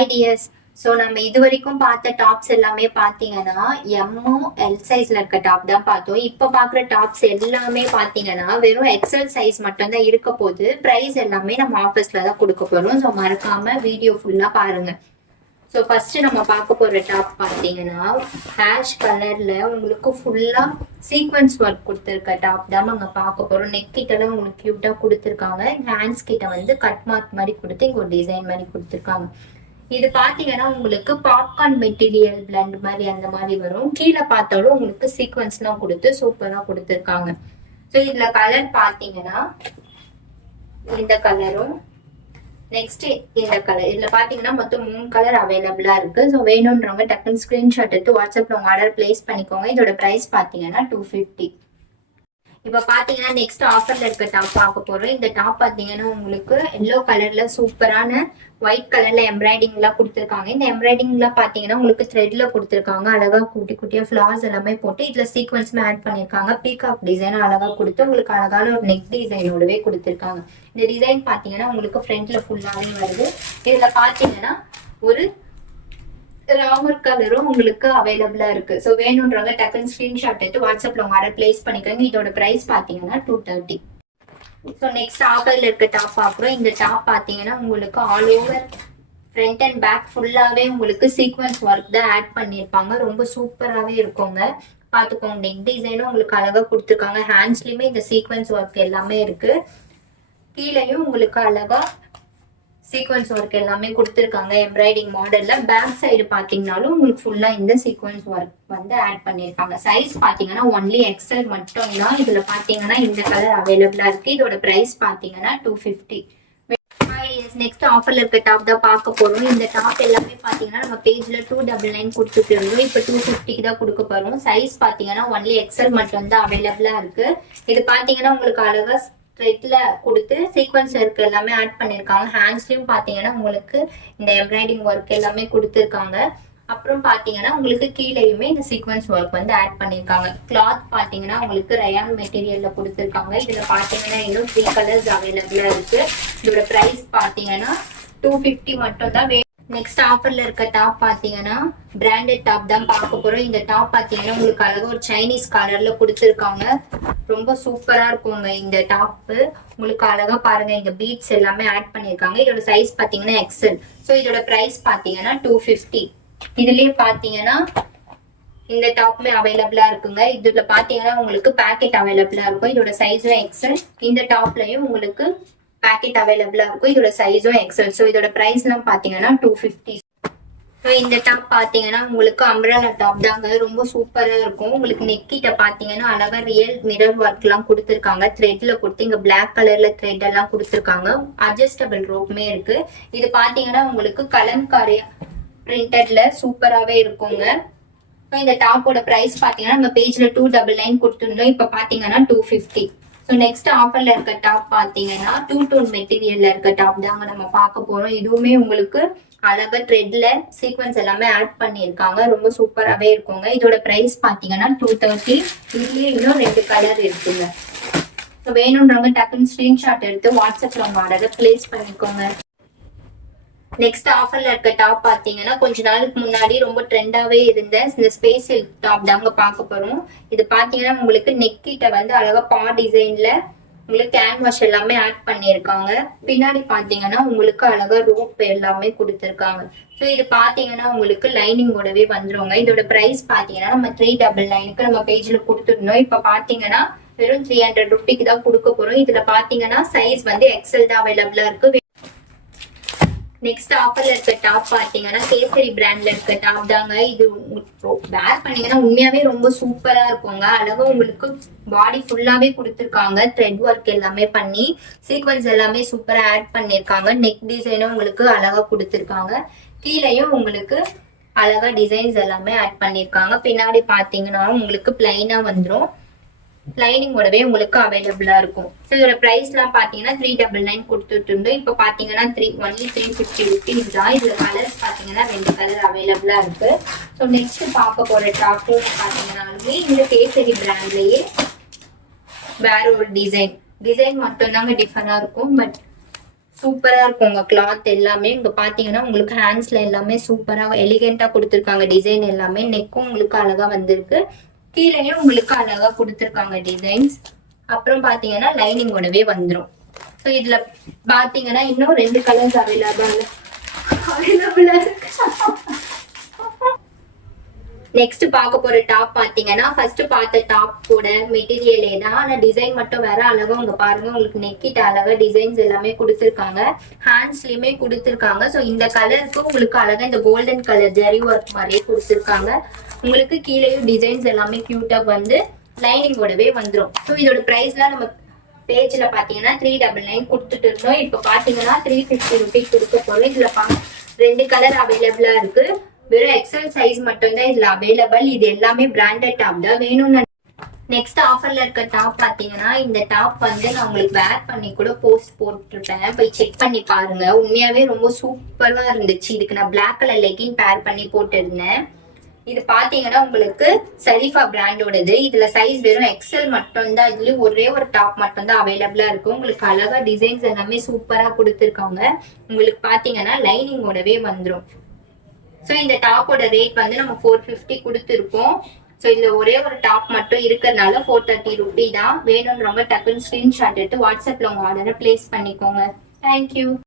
Hi tears. So நம்ம இது வரைக்கும் பார்த்த டாப்ஸ் எல்லாமே பார்த்தீங்கன்னா எம்ஓ எல் சைஸ்ல இருக்க டாப் தான் பார்த்தோம். இப்போ பார்க்குற டாப்ஸ் எல்லாமே பார்த்தீங்கன்னா வெறும் எக்ஸல் சைஸ் மட்டும் தான் இருக்க போகுது. ப்ரைஸ் எல்லாமே நம்ம ஆஃபீஸில் தான் கொடுக்க போகிறோம். ஸோ மறக்காம வீடியோ ஃபுல்லாக பாருங்க. ஸோ ஃபர்ஸ்ட் நம்ம பார்க்க போகிற டாப் பார்த்தீங்கன்னா ஹேஷ் கலர்ல உங்களுக்கு ஃபுல்லாக சீக்வன்ஸ் ஒர்க் கொடுத்துருக்க டாப் தான் நாங்கள் பார்க்க போகிறோம். நெக் கிட்டலாம் உங்களுக்கு க்யூட்டாக கொடுத்துருக்காங்க. ஹேண்ட்ஸ் கிட்ட வந்து கட் மார்க் மாதிரி கொடுத்து இங்கே ஒரு டிசைன் மாதிரி கொடுத்துருக்காங்க. இது பாத்தீங்கன்னா உங்களுக்கு பாப்கார்ன் மெட்டீரியல் பிளண்ட் மாதிரி அந்த மாதிரி வரும். கீழே பார்த்தாலும் உங்களுக்கு சீக்வன்ஸ்லாம் கொடுத்து சூப்பரா கொடுத்துருக்காங்க. ஸோ இதுல கலர் பாத்தீங்கன்னா இந்த கலரும் நெக்ஸ்ட் இந்த கலர். இதுல பாத்தீங்கன்னா மொத்தம் 3 கலர் அவைலபிளா இருக்கு. ஸோ வேணும்ன்றவங்க டக்குன்னு ஸ்கிரீன்ஷாட் எடுத்து வாட்ஸ்அப்ல உங்க ஆர்டர் பிளேஸ் பண்ணிக்கோங்க. இதோட பிரைஸ் பாத்தீங்கன்னா 250. இப்போ பார்த்தீங்கன்னா நெக்ஸ்ட் ஆஃபர்ல இருக்க டாப் பார்க்க போறோம். இந்த டாப் பார்த்தீங்கன்னா உங்களுக்கு எல்லோ கலர்ல சூப்பரான ஒயிட் கலர்ல எம்ப்ராய்டிங்லாம் கொடுத்துருக்காங்க. இந்த எம்ப்ராய்டிங்லாம் பார்த்தீங்கன்னா உங்களுக்கு த்ரெட்ல கொடுத்துருக்காங்க. அழகா குட்டி குட்டியா ஃபிளார்ஸ் எல்லாமே போட்டு இதுல சீக்வன்ஸ்மே ஆட் பண்ணியிருக்காங்க. பீகாக் டிசைன் அழகா கொடுத்து உங்களுக்கு அழகான ஒரு நெக் டிசைனோடவே கொடுத்துருக்காங்க. இந்த டிசைன் பார்த்தீங்கன்னா உங்களுக்கு ஃப்ரண்ட்ல ஃபுல்லாவே வருது. இதுல பார்த்தீங்கன்னா ஒரு ராமர் கலரும் உங்களுக்கு அவைலபிளா இருக்கு. ஸோ வேணும்ன்றவங்க டக்குன்னு ஸ்கிரீன்ஷாட் எடுத்து வாட்ஸ்அப்ல உங்க ஆர்டர் பிளேஸ் பண்ணிக்கோங்க. இதோட பிரைஸ் பாத்தீங்கன்னா 230. ஸோ நெக்ஸ்ட் ஆஃபர்ல இருக்க டாப் பார்க்குறோம். இந்த டாப் பாத்தீங்கன்னா உங்களுக்கு all over front and back ஃபுல்லாவே உங்களுக்கு சீக்வன்ஸ் ஒர்க் தான் ஆட் பண்ணியிருப்பாங்க. ரொம்ப சூப்பராகவே இருக்குங்க. பார்த்துக்கோங்க. நெக் டிசைனும் உங்களுக்கு அழகா கொடுத்துருக்காங்க. ஹேண்ட்ஸ்லயுமே இந்த சீக்வன்ஸ் ஒர்க் எல்லாமே இருக்கு. கீழேயும் உங்களுக்கு அழகா சீக்வன்ஸ் ஒர்க் எல்லாமே கொடுத்துருக்காங்க. எம்ப்ராய்டிங் மாடல்ல பேக் சைடு பாத்தீங்கன்னாலும் உங்களுக்கு ஃபுல்லா இந்த சீக்வன்ஸ் ஒர்க் வந்து ஆட் பண்ணிருக்காங்க. சைஸ் பாத்தீங்கன்னா ஒன்லி எக்ஸல் மட்டும் தான். இதுல பாத்தீங்கன்னா இந்த கலர் அவைலபிளா இருக்கு. இதோட பிரைஸ் பாத்தீங்கன்னா 250. நெக்ஸ்ட் ஆஃபர்ல இருக்க டாப் தான் பார்க்க போறோம். இந்த டாப் எல்லாமே பாத்தீங்கன்னா நம்ம பேஜ்ல 299 கொடுத்துட்டு இருந்தோம். இப்போ 250 தான் கொடுக்க போறோம். சைஸ் பாத்தீங்கன்னா ஒன்லி எக்ஸல் மட்டும் தான் அவைலபிளா இருக்கு. இது பாத்தீங்கன்னா உங்களுக்கு அழகா த்ரெட்ல கொடுத்து சீக்வன்ஸ் ஒர்க் எல்லாமே ஆட் பண்ணிருக்காங்க. ஹேண்ட்ஸ்லயும் பாத்தீங்கன்னா உங்களுக்கு இந்த எம்ப்ராய்டிங் ஒர்க் எல்லாமே கொடுத்துருக்காங்க. அப்புறம் பாத்தீங்கன்னா உங்களுக்கு கீழேயுமே இந்த சீக்வன்ஸ் ஒர்க் வந்து ஆட் பண்ணிருக்காங்க. கிளாத் பாத்தீங்கன்னா உங்களுக்கு ரயான் மெட்டீரியல்ல கொடுத்துருக்காங்க. இதுல பாத்தீங்கன்னா இன்னும் 3 கலர்ஸ் அவைலபிளா இருக்கு. இதோட பிரைஸ் பாத்தீங்கன்னா 250 மட்டும் தான். நெக்ஸ்ட் ஆஃபர்ல இருக்க டாப் பாத்தீங்கன்னா பிராண்டட் டாப் தான் பார்க்க போறோம். இந்த டாப் பாத்தீங்கன்னா உங்களுக்கு அழகா ஒரு சைனீஸ் கலர்ல கொடுத்துருக்காங்க. ரொம்ப சூப்பரா இருக்குங்க இந்த டாப். உங்களுக்கு அழகா பாருங்க இங்க பீட்ஸ் எல்லாமே ஆட் பண்ணிருக்காங்க. இதோட சைஸ் பாத்தீங்கன்னா எக்ஸல். ஸோ இதோட பிரைஸ் பாத்தீங்கன்னா 250. இதுலயே பாத்தீங்கன்னா இந்த டாப்மே அவைலபிளா இருக்குங்க. இதுல பாத்தீங்கன்னா உங்களுக்கு பேக்கெட் அவைலபிளா இருக்கும். இதோட சைஸும் எக்ஸல். இந்த டாப்லயும் உங்களுக்கு பேக்கெட் அவைலபிளா இருக்கும். இதோட சைஸும் எக்ஸல். ஸோ இதோட பிரைஸ் எல்லாம் பாத்தீங்கன்னா 250. ஸோ இந்த டாப் பாத்தீங்கன்னா உங்களுக்கு அம்ப்ரெல்லா டாப் தாங்க. ரொம்ப சூப்பரா இருக்கும். உங்களுக்கு நெக் கிட்ட பாத்தீங்கன்னா அழகா ரியல் மிரர் ஒர்க் எல்லாம் கொடுத்துருக்காங்க. த்ரெட்ல கொடுத்து இங்க பிளாக் கலர்ல த்ரெட் எல்லாம் கொடுத்துருக்காங்க. அட்ஜஸ்டபிள் ரோப்புமே இருக்கு. இது பாத்தீங்கன்னா உங்களுக்கு கலம்காரி பிரிண்டட்ல சூப்பராகவே இருக்குங்க. இந்த டாப்போட பிரைஸ் பாத்தீங்கன்னா நம்ம பேஜ்ல 299 கொடுத்துருந்தோம். இப்ப பாத்தீங்கன்னா 250. ஸோ நெக்ஸ்ட் ஆஃபர்ல இருக்க டாப் பாத்தீங்கன்னா 2 டோன் மெட்டீரியல்ல இருக்க டாப் தாங்க நம்ம பார்க்க போறோம். இதுவுமே உங்களுக்கு அழகா த்ரெட்ல சீக்வன்ஸ் எல்லாமே ஆட் பண்ணியிருக்காங்க. ரொம்ப சூப்பராகவே இருக்குங்க. இதோட பிரைஸ் பாத்தீங்கன்னா 230. இதுலயே இன்னும் 2 கலர் இருக்குங்க. ஸோ வேணும்ன்றவங்க டக்குன்னு ஸ்கிரீன்ஷாட் எடுத்து வாட்ஸ்அப்ல உங்க ஆர்டரை பிளேஸ் பண்ணிக்கோங்க. நெக்ஸ்ட் ஆஃபர்ல இருக்க டாப் பாத்தீங்கன்னா கொஞ்ச நாளுக்கு முன்னாடி ரொம்ப ட்ரெண்டாவே இருந்த இந்த ஸ்பேஸ் டாப் தாங்க பார்க்க போறோம். இது பாத்தீங்கன்னா உங்களுக்கு நெக் கிட்ட வந்து அழகா பா டிசைன்ல உங்களுக்கு கேன்வாஷ் எல்லாமே ஆட் பண்ணிருக்காங்க. பின்னாடி பாத்தீங்கன்னா உங்களுக்கு அழகா ரோப் எல்லாமே கொடுத்துருக்காங்க. ஸோ இது பாத்தீங்கன்னா உங்களுக்கு லைனிங்கோடவே வந்துருங்க. இதோட பிரைஸ் பாத்தீங்கன்னா நம்ம 399க்கு நம்ம பேஜ்ல கொடுத்துருந்தோம். இப்ப பாத்தீங்கன்னா வெறும் 300 ரூபாய்க்கு தான் கொடுக்க போறோம். இதுல பாத்தீங்கன்னா சைஸ் வந்து எக்ஸல் தான் அவைலபிளா இருக்கு. நெக்ஸ்ட் ஆஃபர்ல இருக்க டாப் பாத்தீங்கன்னா கேசரி பிராண்ட்ல இருக்க டாப் தாங்க. இது வேர் பண்ணீங்கன்னா உண்மையாவே ரொம்ப சூப்பரா இருக்குங்க. அழகா உங்களுக்கு பாடி ஃபுல்லாவே கொடுத்துருக்காங்க. த்ரெட் ஒர்க் எல்லாமே பண்ணி சீக்வன்ஸ் எல்லாமே சூப்பரா ஆட் பண்ணிருக்காங்க. நெக் டிசைனும் உங்களுக்கு அழகா கொடுத்துருக்காங்க. கீழேயும் உங்களுக்கு அழகா டிசைன்ஸ் எல்லாமே ஆட் பண்ணிருக்காங்க. பின்னாடி பாத்தீங்கன்னா உங்களுக்கு பிளைனா வந்துடும். லைனிங்கோடவே உங்களுக்கு அவைலபிளா இருக்கும். ஸோ இதோட பிரைஸ் எல்லாம் பாத்தீங்கன்னா 399 கொடுத்துட்டு இருந்தோம். இப்போ பாத்தீங்கன்னா ஒன்லி 350 rupees தான். இதுல கலர்ஸ் பாத்தீங்கன்னா 2 கலர் அவைலபிளா இருக்கு. ஸோ நெக்ஸ்ட் பார்க்க போற டாப் பாத்தீங்கன்னாலுமே இந்த கேசரி பிராண்ட்லயே வேற ஒரு டிசைன் மட்டும் தாங்க டிஃபரண்டா இருக்கும். பட் சூப்பரா இருக்குங்க கிளாத் எல்லாமே. இங்க பாத்தீங்கன்னா உங்களுக்கு ஹேண்ட்ஸ்ல எல்லாமே சூப்பரா எலிகென்ட்டா கொடுத்துருக்காங்க டிசைன் எல்லாமே. நெக்கும் உங்களுக்கு அழகா வந்திருக்கு, கீழேயும் உங்களுக்கு அழகா கொடுத்துருக்காங்க டிசைன்ஸ். அப்புறம் பாத்தீங்கன்னா லைனிங்கோடவே வந்துடும். ஸோ இதுல பாத்தீங்கன்னா இன்னும் 2 கலர்ஸ் அவைலபிளா இருக்கு. நெக்ஸ்ட் பார்க்க போற டாப் பாத்தீங்கன்னா ஃபர்ஸ்ட் பார்த்த டாப்போட மெட்டீரியலே தான், ஆனா டிசைன் மட்டும் வேற. அழகா உங்க பாருங்க, உங்களுக்கு நெக்கிட்ட அழகா டிசைன்ஸ் எல்லாமே கொடுத்துருக்காங்க, ஹேண்ட்ஸ்லயுமே கொடுத்துருக்காங்க. ஸோ இந்த கலருக்கு உங்களுக்கு அழகா இந்த கோல்டன் கலர் ஜரி ஒர்க் மாதிரியே கொடுத்துருக்காங்க. உங்களுக்கு கீழேயும் டிசைன்ஸ் எல்லாமே கியூட்டா வந்து லைனிங்கோடவே வந்துடும். ஸோ இதோட பிரைஸ்லாம் நம்ம பேஜ்ல பாத்தீங்கன்னா 399 கொடுத்துட்டு இருந்தோம். இப்ப பாத்தீங்கன்னா 350 ருபீஸ் கொடுக்க போறோம். இதுல 2 கலர் அவைலபிளா இருக்கு. வெறும் எக்ஸல் சைஸ் மட்டும் தான் இதுல அவைலபிள். இது எல்லாமே பிராண்டட் டாப் தான். வேணும்னு நெக்ஸ்ட் ஆஃபர்ல இருக்க டாப் பாத்தீங்கன்னா இந்த டாப் வந்து நான் உங்களுக்கு வேர் பண்ணி கூட போஸ்ட் போட்டுருப்பேன், போய் செக் பண்ணி பாருங்க. உண்மையாவே ரொம்ப சூப்பரா இருந்துச்சு. இதுக்கு நான் பிளாக் கலர் லெகின் பேர் பண்ணி போட்டிருந்தேன். இது பாத்தீங்கன்னா உங்களுக்கு சரிஃபா பிராண்டோடது. இதுல சைஸ் வெறும் எக்ஸல் மட்டும் தான். இதுலயும் ஒரே ஒரு டாப் மட்டும் தான் அவைலபிளா இருக்கும். உங்களுக்கு அழகா டிசைன்ஸ் எல்லாமே சூப்பரா கொடுத்துருக்காங்க. உங்களுக்கு பாத்தீங்கன்னா லைனிங்கோடவே வந்துடும். ஸோ இந்த டாப்போட ரேட் வந்து நம்ம 450 கொடுத்துருக்கோம். ஸோ இதுல ஒரே ஒரு டாப் மட்டும் இருக்கிறதுனால 430 ருபி தான். வேணும்ன்றவங்க டக்குன்னு ஸ்கிரீன்ஷாட் எடுத்து வாட்ஸ்அப்ல உங்க ஆர்டரை பிளேஸ் பண்ணிக்கோங்க. தேங்க்யூ.